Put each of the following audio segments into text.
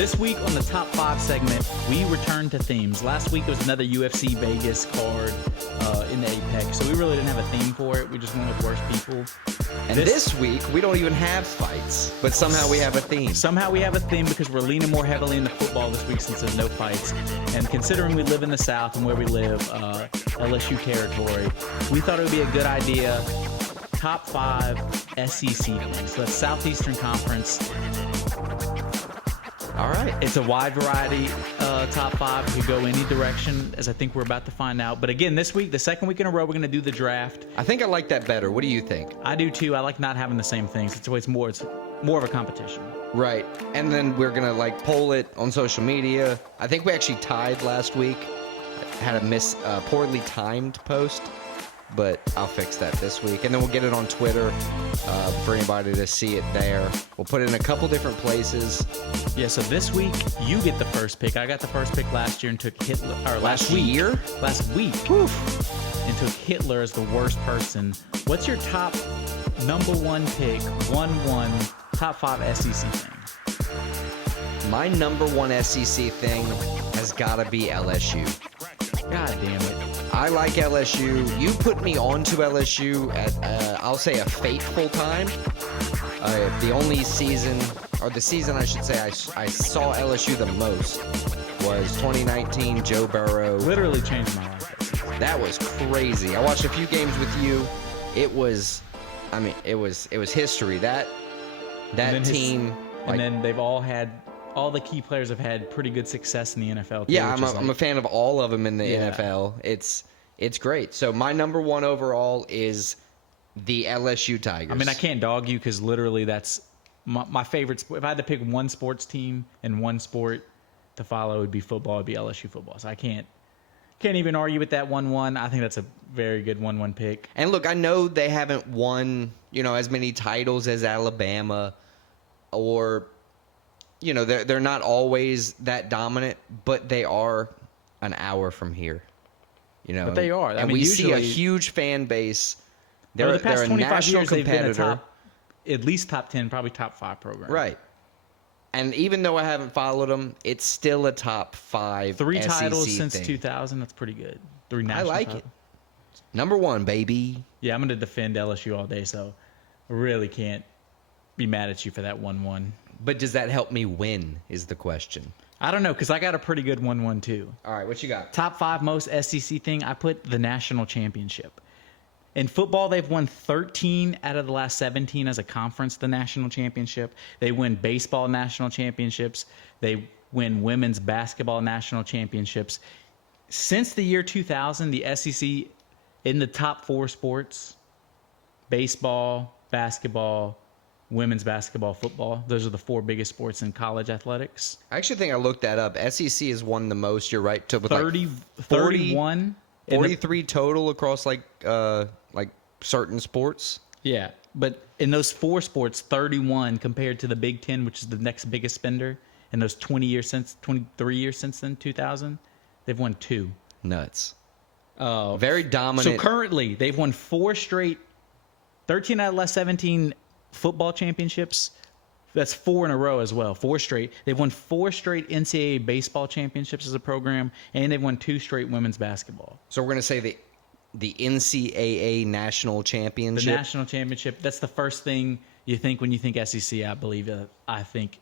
This week on the Top 5 segment, we return to themes. Last week it was another UFC Vegas card in the Apex, so we really didn't have a theme for it. We just went with worst people. And this week, we don't even have fights, but somehow we have a theme. Somehow we have a theme because we're leaning more heavily into football this week since there's no fights. And considering we live in the South and where we live, LSU territory, we thought it would be a good idea. Top 5 SEC teams. So that's Southeastern Conference. All right. It's a wide variety top 5. It could go any direction, as I think we're about to find out. But again, this week, the second week in a row, we're going to do the draft. I think I like that better. What do you think? I do too. I like not having the same things. It's more of a competition. Right. And then we're going to poll it on social media. I think we actually tied last week. Had a poorly timed post, but I'll fix that this week. And then we'll get it on Twitter for anybody to see it there. We'll put it in a couple different places. Yeah, so this week, you get the first pick. I got the first pick last year and took Hitler. Or last week. Last week. Oof. And took Hitler as the worst person. What's your top number 1 pick, 1-1, top 5 SEC thing? My number 1 SEC thing has got to be LSU. God damn it. I like LSU. You put me onto LSU at, I'll say, a fateful time. The only season, or the season I should say, I saw LSU the most was 2019, Joe Burrow. Literally changed my life. That was crazy. I watched a few games with you. It was history. That team. And then they've all the key players have had pretty good success in the NFL too. Yeah, I'm a fan of all of them in the NFL. It's great. So my number 1 overall is the LSU Tigers. I mean, I can't dog you because literally that's my favorite sport. If I had to pick one sports team and one sport to follow, it would be football. It'd be LSU football. So I can't even argue with that 1-1. I think that's a very good 1-1 pick. And look, I know they haven't won, as many titles as Alabama, or they're not always that dominant, but they are an hour from here. But they are. And we see a huge fan base. They're the past a 25 national years, competitor. they've been at least top 10, probably top 5 program. Right. And even though I haven't followed them, it's still a top 5 3 SEC titles since thing. 2000. That's pretty good. 3 I national like titles. it. Number 1, baby. Yeah, I'm going to defend LSU all day, so I really can't be mad at you for that 1-1. But does that help me win is the question. I don't know, because I got a pretty good 1-1 too. All right, what you got? Top 5 most SEC thing, I put the national championship. In football, they've won 13 out of the last 17 as a conference, the national championship. They win baseball national championships. They win women's basketball national championships. Since the year 2000, the SEC in the top 4 sports, baseball, basketball, women's basketball, football. Those are the 4 biggest sports in college athletics. I actually think I looked that up. SEC has won the most, you're right, with 31. 43 total across certain sports. Yeah, but in those 4 sports, 31 compared to the Big Ten, which is the next biggest spender, in those 23 years since then, 2000, they've won 2. Nuts. Very dominant. So currently, they've won 4 straight, 13 out of the last 17 football championships. That's 4 in a row as well. 4 straight. They've won 4 straight NCAA baseball championships as a program, and they've won 2 straight women's basketball. So we're going to say the NCAA national championship. The national championship. That's the first thing you think when you think SEC. I believe. I think,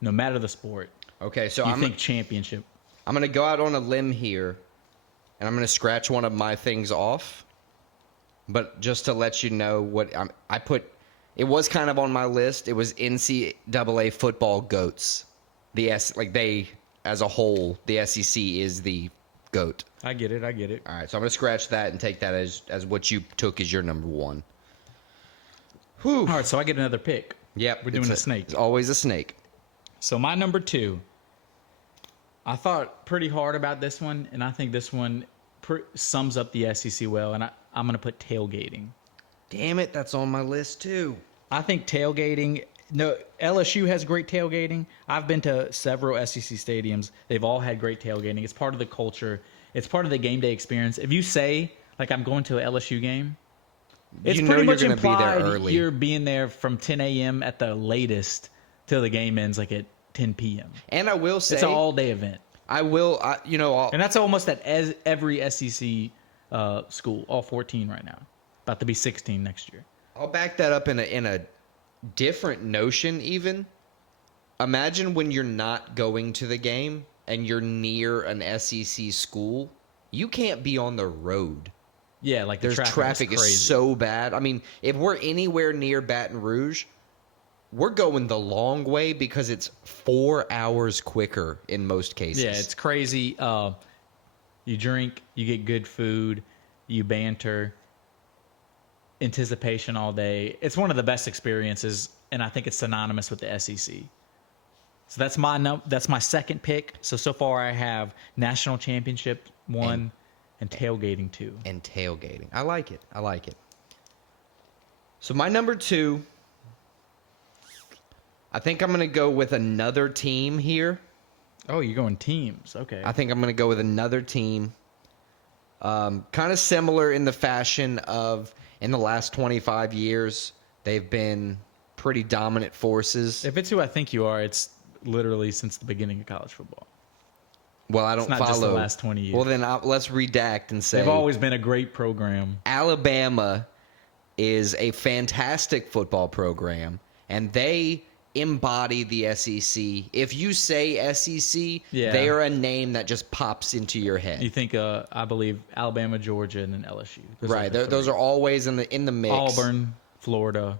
no matter the sport. Okay, so I think championship. I'm going to go out on a limb here, and I'm going to scratch one of my things off. But just to let you know what I put. It was kind of on my list. It was NCAA football GOATs. They as a whole, the SEC is the GOAT. I get it. All right, so I'm going to scratch that and take that as what you took as your number 1. Whew. All right, so I get another pick. Yep. We're doing a snake. It's always a snake. So my number 2, I thought pretty hard about this one, and I think this one sums up the SEC well, and I'm going to put tailgating. Damn it, that's on my list too. I think tailgating. No, LSU has great tailgating. I've been to several SEC stadiums. They've all had great tailgating. It's part of the culture. It's part of the game day experience. If you say, I'm going to an LSU game, it's pretty much implied you're being there from 10 a.m. at the latest till the game ends, at 10 p.m. And I will say, It's an all-day event. I'll And that's almost at every SEC school, all 14 right now. About to be 16 next year. I'll back that up in a different notion even. Imagine when you're not going to the game and you're near an SEC school, you can't be on the road. Yeah, like the There's traffic is crazy. is so bad. I mean, if we're anywhere near Baton Rouge, we're going the long way because it's 4 hours quicker in most cases. Yeah, it's crazy. You drink, you get good food, you banter, anticipation all day. It's one of the best experiences, and I think it's synonymous with the SEC. So that's my second pick. So far I have national championship 1 and tailgating 2. And tailgating. I like it. So my number 2, I think I'm going to go with another team here. Oh, you're going teams. Okay. I think I'm going to go with another team. Kind of similar in the fashion of in the last 25 years, they've been pretty dominant forces. If it's who I think you are, it's literally since the beginning of college football. Well, I don't It's not follow. just the last 20 years. Well, then let's redact and say They've always been a great program. Alabama is a fantastic football program, and they embody the SEC. If you say SEC, Yeah. they are a name that just pops into your head. You think, I believe, Alabama, Georgia, and then LSU. Right. Those are always in the mix. Auburn, Florida.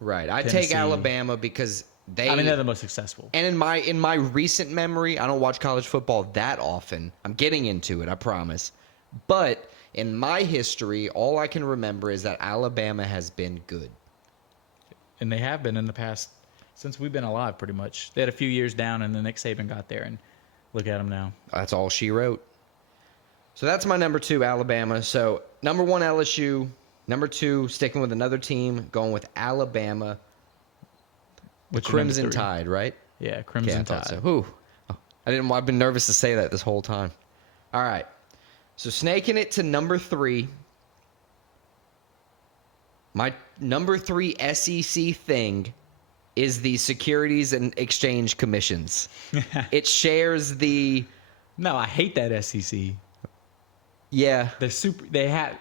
Right. I Tennessee. take Alabama because they. I mean, they're the most successful. And in my recent memory, I don't watch college football that often. I'm getting into it, I promise. But in my history, all I can remember is that Alabama has been good. And they have been in the past, since we've been alive, pretty much. They had a few years down, and then Nick Saban got there, and look at them now. That's all she wrote. So that's my number 2, Alabama. So number 1, LSU. Number 2, sticking with another team, going with Alabama. The What's your number Crimson 3? Tide, right? Yeah, Okay, Crimson I thought Tide. so. Whew. I've been nervous to say that this whole time. All right. So snaking it to number 3. My number 3 SEC thing is the Securities and Exchange Commissions. It shares the No, I hate that SEC. yeah. They're super. They have.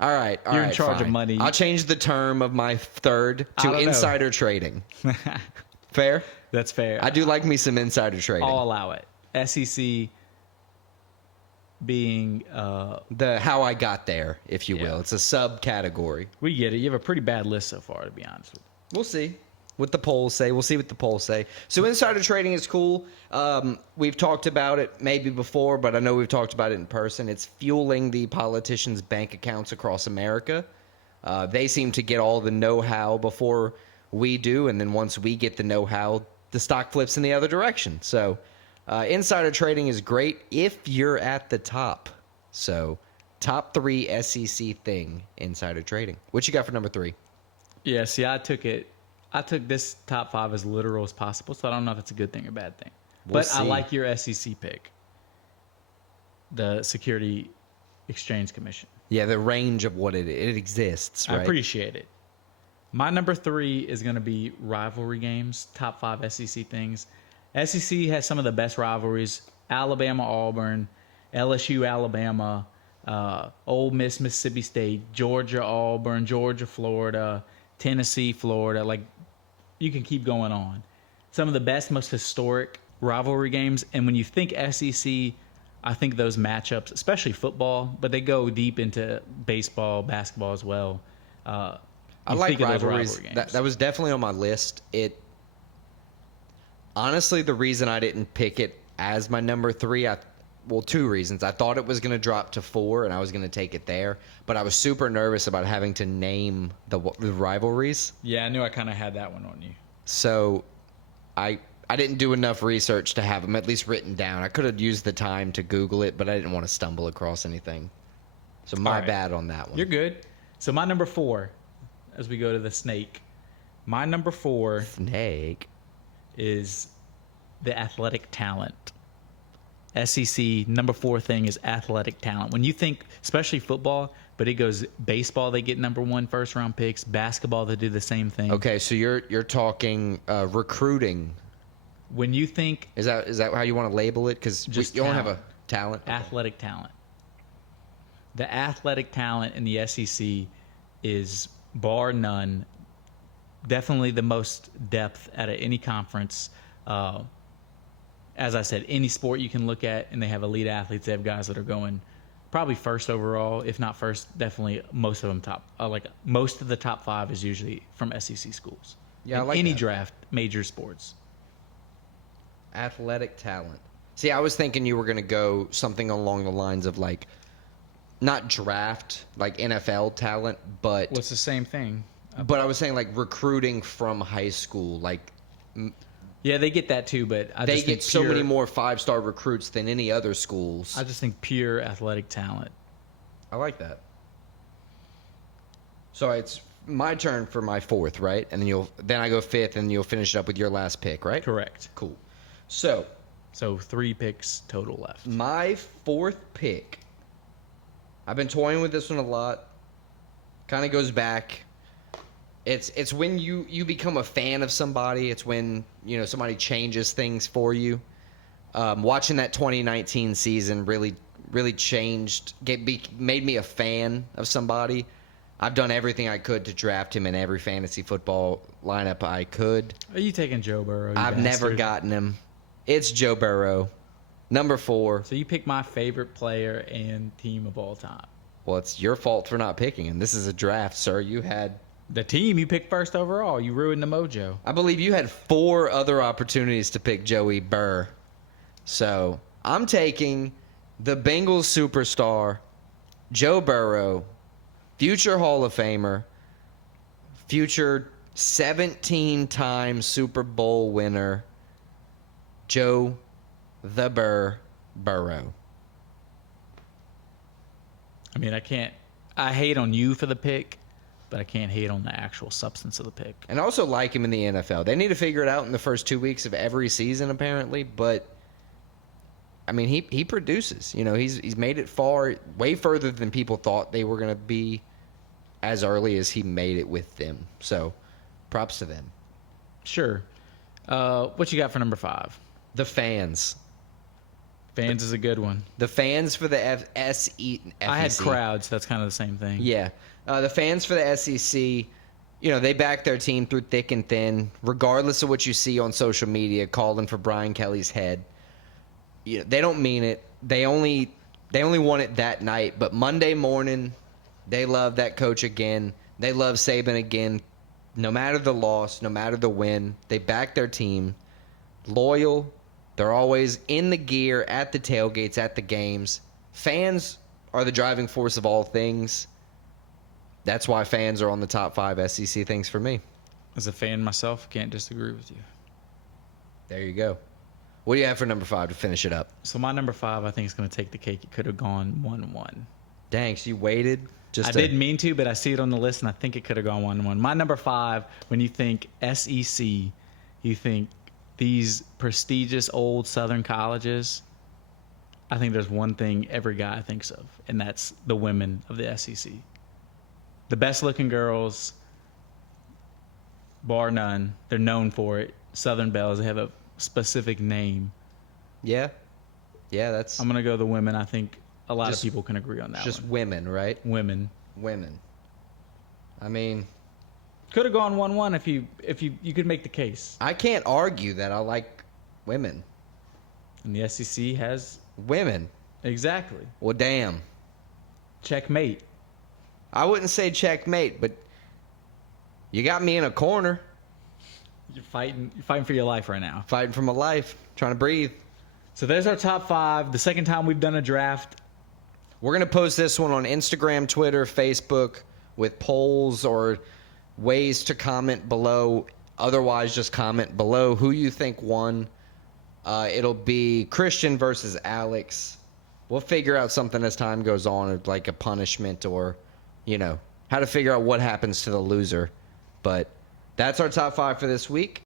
All right. You're in right, charge of fine. money. I'll change the term of my third I to don't know. insider trading. Fair? That's fair. I do like me some insider trading. I'll allow it. SEC being, The how I got there, if you Yeah. will. It's a subcategory. we get it. You have a pretty bad list so far, to be honest with you. We'll see what the polls say. We'll see what the polls say. So insider trading is cool. We've talked about it maybe before, but I know we've talked about it in person. It's fueling the politicians' bank accounts across America. They seem to get all the know-how before we do, and then once we get the know-how, the stock flips in the other direction. So insider trading is great if you're at the top. So top 3 SEC thing, insider trading. What you got for number 3? Yeah, see, I took this top 5 as literal as possible, so I don't know if it's a good thing or bad thing. We'll But I see. like your SEC pick, the Security Exchange Commission. Yeah, the range of what it exists, right? I appreciate it. My number 3 is going to be rivalry games, top 5 SEC things. SEC has some of the best rivalries: Alabama, Auburn, LSU, Alabama, Ole Miss, Mississippi State, Georgia, Auburn, Georgia, Florida, Tennessee, Florida. Like, you can keep going on. Some of the best, most historic rivalry games. And when you think SEC, I think those matchups, especially football, but they go deep into baseball, basketball as well. I You like think of those rivalries. rivalry games. That was definitely on my list. It honestly, the reason I didn't pick it as my number 3, well, 2 reasons. I thought it was going to drop to 4, and I was going to take it there, but I was super nervous about having to name the rivalries. Yeah, I knew I kind of had that one on you. So I didn't do enough research to have them at least written down. I could have used the time to Google it, but I didn't want to stumble across anything. So my All right. bad on that one. You're good. So my number 4, as we go to the snake, my number 4 Snake. is the athletic talent. SEC number 4 thing is athletic talent. When you think, especially football, but it goes baseball, they get number 1 first round picks. Basketball, they do the same thing. Okay, so you're talking recruiting When you think Is that how you want to label it? Because Just you don't have a talent. talent. athletic talent, the athletic talent in the SEC is bar none, definitely the most depth out of any conference. As I said, any sport you can look at, and they have elite athletes. They have guys that are going probably first overall, if not first, definitely most of them top. Like most of the top 5 is usually from SEC schools. Yeah, I in like any that. draft, major sports. Athletic talent. See, I was thinking you were going to go something along the lines of like, not draft, like NFL talent, but Well, it's the same thing. I was saying like recruiting from high school. Like Yeah, they get that too, but I they just think get so pure- many more 5-star recruits than any other schools. I just think pure athletic talent. I like that. So it's my turn for my 4th, right? And then I go 5th, and you'll finish it up with your last pick, right? Correct. Cool. So So 3 picks total left. my 4th pick, I've been toying with this one a lot. Kind of goes back. It's when you become a fan of somebody. It's when somebody changes things for you. Watching that 2019 season really changed. Made me a fan of somebody. I've done everything I could to draft him in every fantasy football lineup I could. Are you taking Joe Burrow? You I've never bastard? gotten him. It's Joe Burrow, number 4. So you picked my favorite player and team of all time. Well, it's your fault for not picking him. This is a draft, sir. You had, The team you picked first overall. You ruined the mojo. I believe you had 4 other opportunities to pick Joey Burr. So I'm taking the Bengals superstar, Joe Burrow, future Hall of Famer, future 17-time Super Bowl winner, Joe the Burrow. I mean, I hate on you for the pick, but I can't hate on the actual substance of the pick. And I also like him in the NFL. They need to figure it out in the first 2 weeks of every season, apparently. But I mean, he produces. He's made it far, way further than people thought they were going to be, as early as he made it with them. So, props to them. Sure. What you got for number 5? The fans. Fans is a good one. The fans for the FEC. I had crowds. That's kind of the same thing. Yeah. The fans for the SEC, they back their team through thick and thin, regardless of what you see on social media calling for Brian Kelly's head. They don't mean it. They only want it that night. But Monday morning, they love that coach again. They love Saban again. No matter the loss, no matter the win, they back their team. Loyal. They're always in the gear, at the tailgates, at the games. Fans are the driving force of all things. That's why fans are on the top 5 SEC things for me. As a fan myself, can't disagree with you. There you go. What do you have for number 5 to finish it up? So my number 5, I think, is going to take the cake. It could have gone 1-1. Dang, so you waited? I didn't mean to, but I see it on the list, and I think it could have gone 1-1. My number 5, when you think SEC, you think these prestigious old Southern colleges. I think there's one thing every guy thinks of, and that's the women of the SEC. The best-looking girls, bar none. They're known for it. Southern Belles. They have a specific name. Yeah. Yeah, that's I'm gonna go the women. I think a lot Just- of people can agree on that just one. women, right? Women. Women. I mean, Could have gone 1-1 if you could make the case. I can't argue that I like women. And the SEC has Women. exactly Well, damn. checkmate. I wouldn't say checkmate, but you got me in a corner, You're fighting for your life right now. fighting for my life, trying to breathe. So there's our top 5. The second time we've done a draft. We're going to post this one on Instagram, Twitter, Facebook with polls or ways to comment below. Otherwise, just comment below who you think won. It'll be Christian versus Alex. We'll figure out something as time goes on, like a punishment or, how to figure out what happens to the loser. But that's our top 5 for this week.